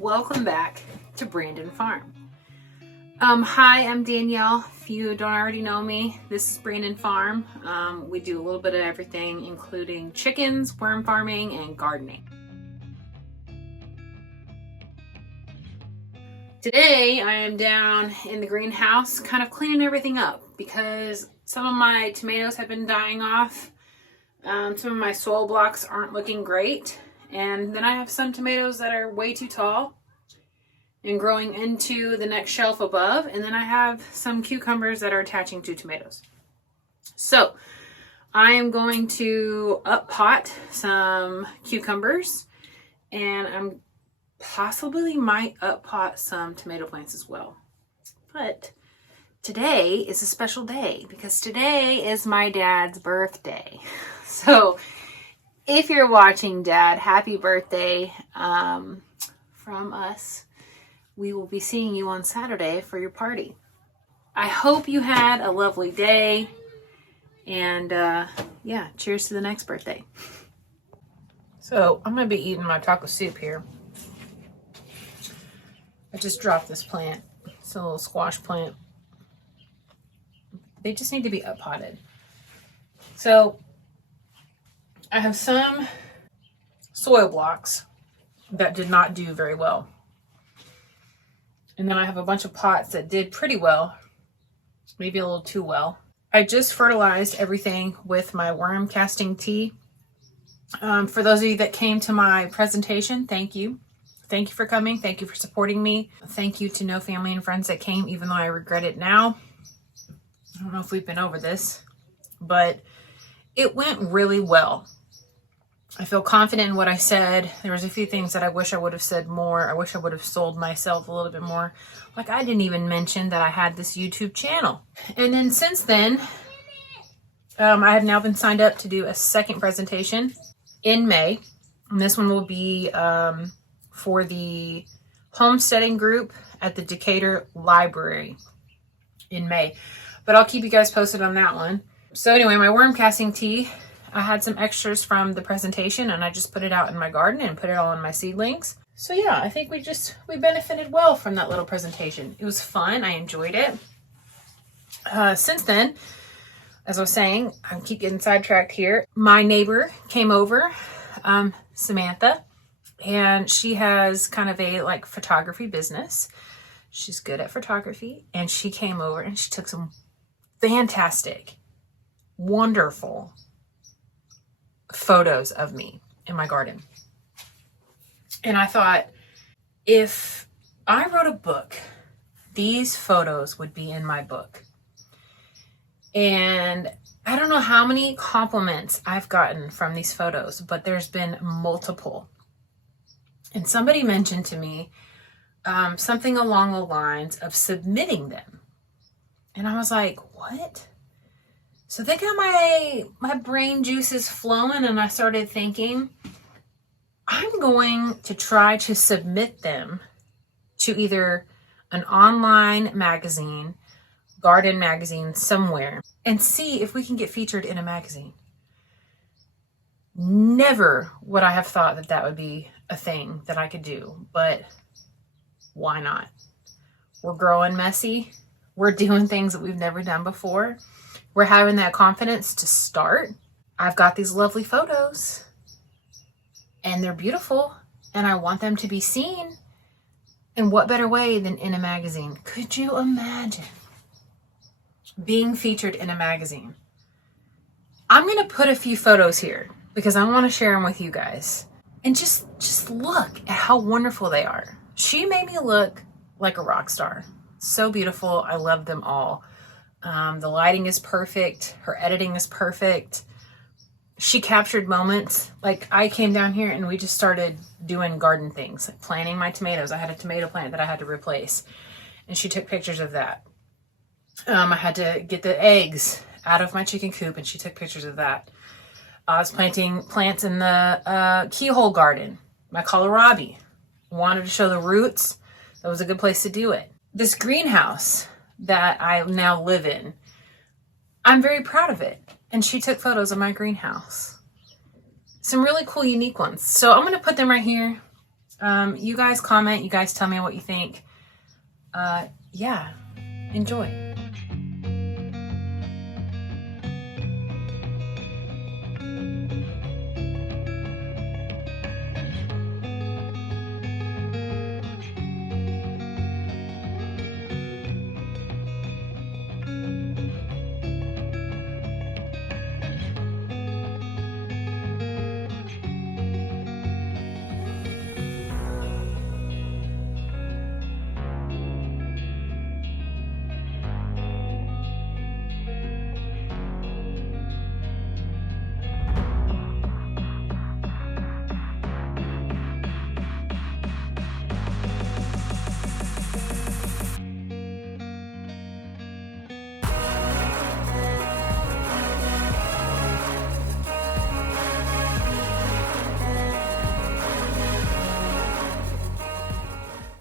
welcome back to Brandon Farm. Hi, I'm Danielle. If you don't already know me, this is Brandon Farm. We do a little bit of everything, including chickens, worm farming, and gardening. Today, I am down in the greenhouse, kind of cleaning everything up because some of my tomatoes have been dying off. Some of my soil blocks aren't looking great. And then I have some tomatoes that are way too tall and growing into the next shelf above. And then I have some cucumbers that are attaching to tomatoes. So I am going to up pot some cucumbers, and I'm possibly might up pot some tomato plants as well. But today is a special day because today is my dad's birthday. So if you're watching, Dad, happy birthday from us. We will be seeing you on Saturday for your party. I hope you had a lovely day. And yeah, cheers to the next birthday. So I'm going to be eating my taco soup here. I just dropped this plant. It's a little squash plant. They just need to be up potted. So I have some soil blocks that did not do very well. And then I have a bunch of pots that did pretty well, maybe a little too well. I just fertilized everything with my worm casting tea. For those of you that came to my presentation, thank you. Thank you for coming. Thank you for supporting me. Thank you to no family and friends that came, even though I regret it now. I don't know if we've been over this, but it went really well. I feel confident in what I said. There was a few things that I wish I would have said more. I wish I would have sold myself a little bit more. Like I didn't even mention that I had this YouTube channel. And then since then, I have now been signed up to do a second presentation in May. And this one will be for the homesteading group at the Decatur Library in May. But I'll keep you guys posted on that one. So anyway, my worm casting tea, I had some extras from the presentation and I just put it out in my garden and put it all in my seedlings. So yeah, I think we benefited well from that little presentation. It was fun. I enjoyed it. Since then, as I was saying, I keep getting sidetracked here. My neighbor came over, Samantha, and she has kind of a like photography business. She's good at photography, and she came over and she took some fantastic, wonderful photos of me in my garden. And I thought, if I wrote a book, these photos would be in my book. And I don't know how many compliments I've gotten from these photos, but there's been multiple. And somebody mentioned to me something along the lines of submitting them. And I was like, what? So they got my brain juices flowing, and I started thinking, I'm going to try to submit them to either an online magazine, garden magazine somewhere, and see if we can get featured in a magazine. Never would I have thought that that would be a thing that I could do, but why not? We're growing messy. We're doing things that we've never done before. We're having that confidence to start. I've got these lovely photos and they're beautiful and I want them to be seen. And what better way than in a magazine? Could you imagine being featured in a magazine? I'm going to put a few photos here because I want to share them with you guys. And just look at how wonderful they are. She made me look like a rock star. So beautiful. I love them all. The lighting is perfect. Her editing is perfect. She captured moments. Like I came down here and we just started doing garden things, like planting my tomatoes. I had a tomato plant that I had to replace, and she took pictures of that. I had to get the eggs out of my chicken coop, and she took pictures of that. I was planting plants in the keyhole garden, my kohlrabi. Wanted to show the roots. That was a good place to do it. This greenhouse that I now live in, I'm very proud of it. And she took photos of my greenhouse. Some really cool, unique ones. So I'm going to put them right here. You guys comment. You guys tell me what you think. Yeah, enjoy.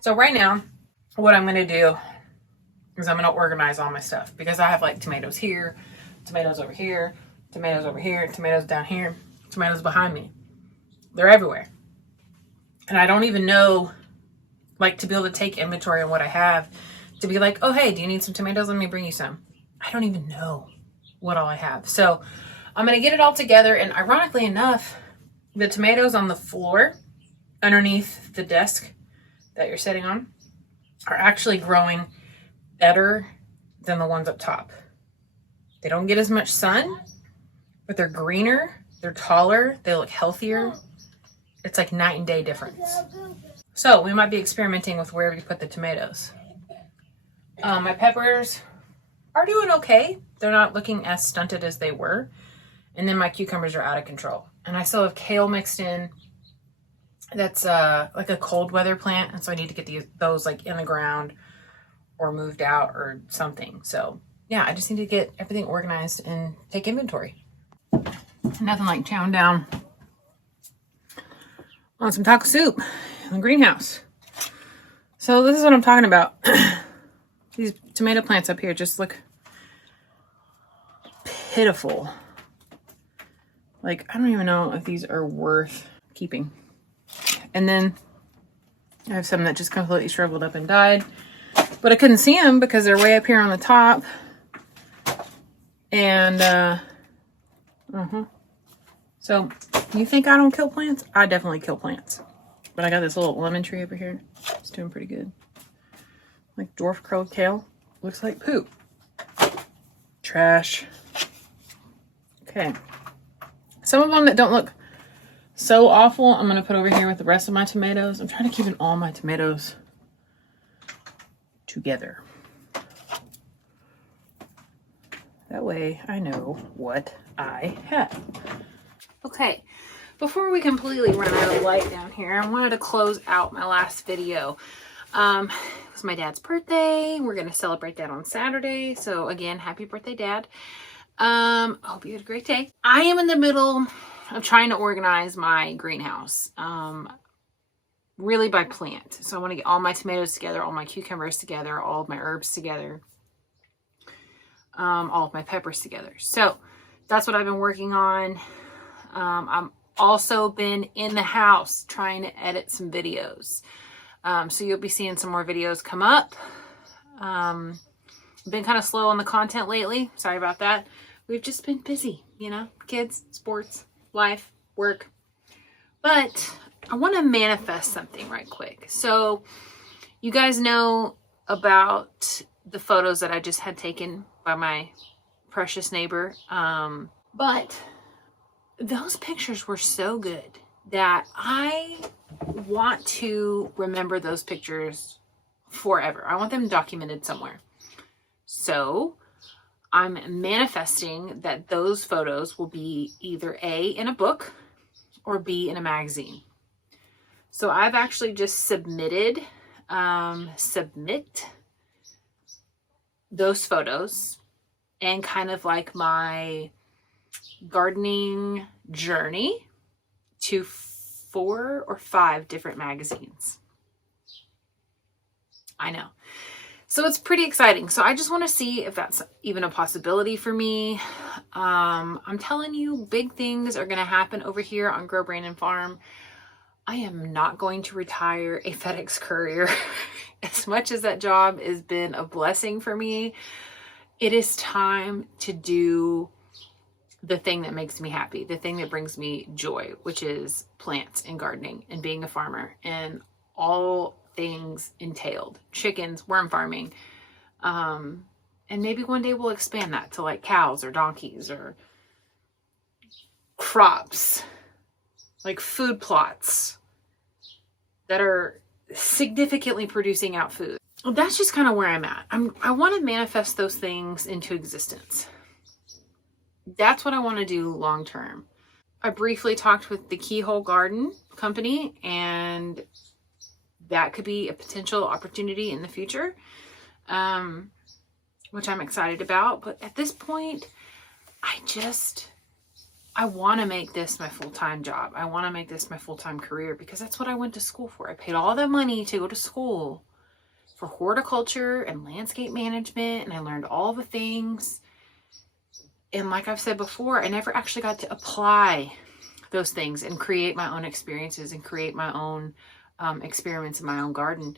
So right now, what I'm going to do is I'm going to organize all my stuff because I have like tomatoes here, tomatoes over here, tomatoes over here, tomatoes down here, tomatoes behind me. They're everywhere. And I don't even know, like, to be able to take inventory on what I have, to be like, oh, hey, do you need some tomatoes? Let me bring you some. I don't even know what all I have. So I'm going to get it all together. And ironically enough, the tomatoes on the floor underneath the desk that you're sitting on are actually growing better than the ones up top. They don't get as much sun, but they're greener, they're taller, they look healthier. It's like night and day difference. So we might be experimenting with where we put the tomatoes. My peppers are doing okay. They're not looking as stunted as they were. And then my cucumbers are out of control. And I still have kale mixed in. That's like a cold weather plant, and so I need to get those like in the ground or moved out or something. So yeah, I just need to get everything organized and take inventory. Nothing like chowing down on some taco soup in the greenhouse. So this is what I'm talking about. These tomato plants up here just look pitiful. Like, I don't even know if these are worth keeping. And then I have some that just completely shriveled up and died. But I couldn't see them because they're way up here on the top. And, So, you think I don't kill plants? I definitely kill plants. But I got this little lemon tree over here. It's doing pretty good. Like dwarf curled kale. Looks like poop. Trash. Okay. Some of them that don't look so awful, I'm going to put over here with the rest of my tomatoes. I'm trying to keep all my tomatoes together. That way I know what I have. Okay, before we completely run out of light down here, I wanted to close out my last video. It was my dad's birthday. We're going to celebrate that on Saturday. So again, happy birthday, Dad. I hope you had a great day. I am in the middle of trying to organize my greenhouse, really by plant. So I want to get all my tomatoes together, all my cucumbers together, all of my herbs together, all of my peppers together. So that's what I've been working on. I'm also been in the house trying to edit some videos. So you'll be seeing some more videos come up. Been kind of slow on the content lately. Sorry about that. We've just been busy, you know, kids, sports, life, work. But I want to manifest something right quick. So you guys know about the photos that I just had taken by my precious neighbor. But those pictures were so good that I want to remember those pictures forever. I want them documented somewhere. So I'm manifesting that those photos will be either A, in a book, or B, in a magazine. So I've actually just submit those photos and kind of like my gardening journey to 4 or 5 different magazines. I know. So it's pretty exciting. So I just want to see if that's even a possibility for me. I'm telling you, big things are going to happen over here on Grow Brandon Farm. I am not going to retire a FedEx courier. As much as that job has been a blessing for me, it is time to do the thing that makes me happy, the thing that brings me joy, which is plants and gardening and being a farmer and all things entailed, chickens, worm farming. And maybe one day we'll expand that to like cows or donkeys or crops, like food plots that are significantly producing out food. That's just kind of where I'm at. I want to manifest those things into existence. That's what I want to do long term. I briefly talked with the Keyhole Garden company, and that could be a potential opportunity in the future, which I'm excited about. But at this point, I want to make this my full-time job. I want to make this my full-time career because that's what I went to school for. I paid all that money to go to school for horticulture and landscape management, and I learned all the things. And like I've said before, I never actually got to apply those things and create my own experiences and create my own experiments in my own garden.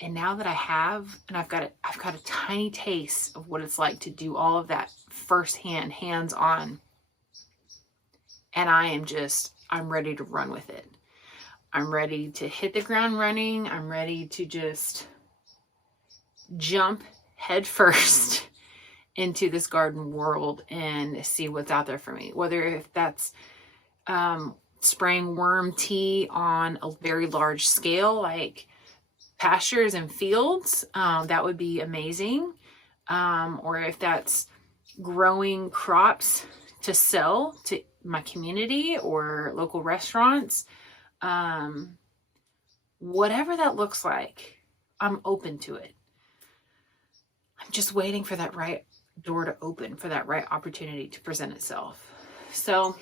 And now that I have, and I've got a tiny taste of what it's like to do all of that firsthand, hands-on. And I'm ready to run with it. I'm ready to hit the ground running. I'm ready to just jump head first into this garden world and see what's out there for me. Whether if that's spraying worm tea on a very large scale, like pastures and fields, that would be amazing. Or if that's growing crops to sell to my community or local restaurants, whatever that looks like, I'm open to it. I'm just waiting for that right door to open, for that right opportunity to present itself. So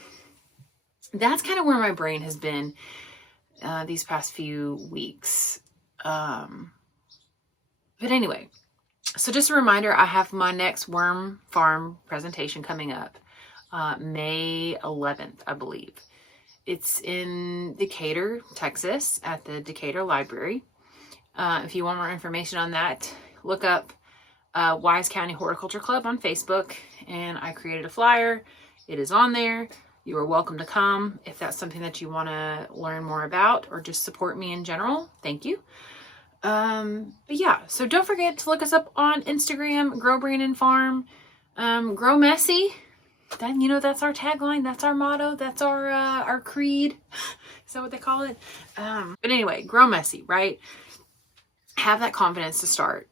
that's kind of where my brain has been these past few weeks. But anyway, so just a reminder, I have my next worm farm presentation coming up May 11th, I believe. It's in Decatur, Texas, at the Decatur Library. If you want more information on that, look up Wise County Horticulture Club on Facebook, and I created a flyer. It is on there. You are welcome to come if that's something that you want to learn more about or just support me in general. Thank you. But yeah, so don't forget to look us up on Instagram, Grow Brandon Farm, Grow Messy. Then, that's our tagline. That's our motto. That's our creed. Is that what they call it? But anyway, grow messy, right? Have that confidence to start.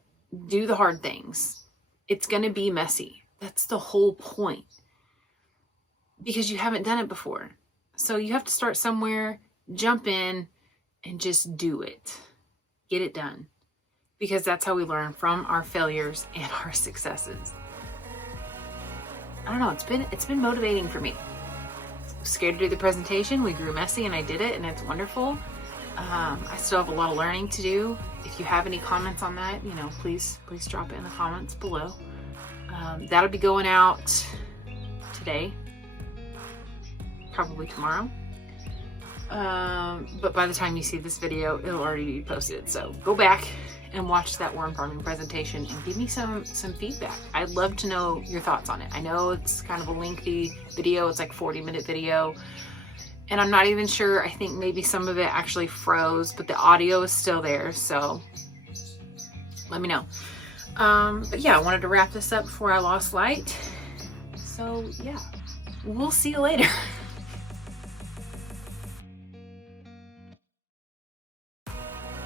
Do the hard things. It's going to be messy. That's the whole point. Because you haven't done it before. So you have to start somewhere, jump in, and just do it. Get it done. Because that's how we learn from our failures and our successes. I don't know, it's been motivating for me. I was scared to do the presentation. We grew messy and I did it, and it's wonderful. I still have a lot of learning to do. If you have any comments on that, please drop it in the comments below. That'll be going out today, probably tomorrow. But by the time you see this video, it'll already be posted. So go back and watch that worm farming presentation and give me some feedback. I'd love to know your thoughts on it. I know it's kind of a lengthy video. It's like 40-minute video. And I'm not even sure. I think maybe some of it actually froze, but the audio is still there. So let me know. But yeah, I wanted to wrap this up before I lost light. So yeah, we'll see you later.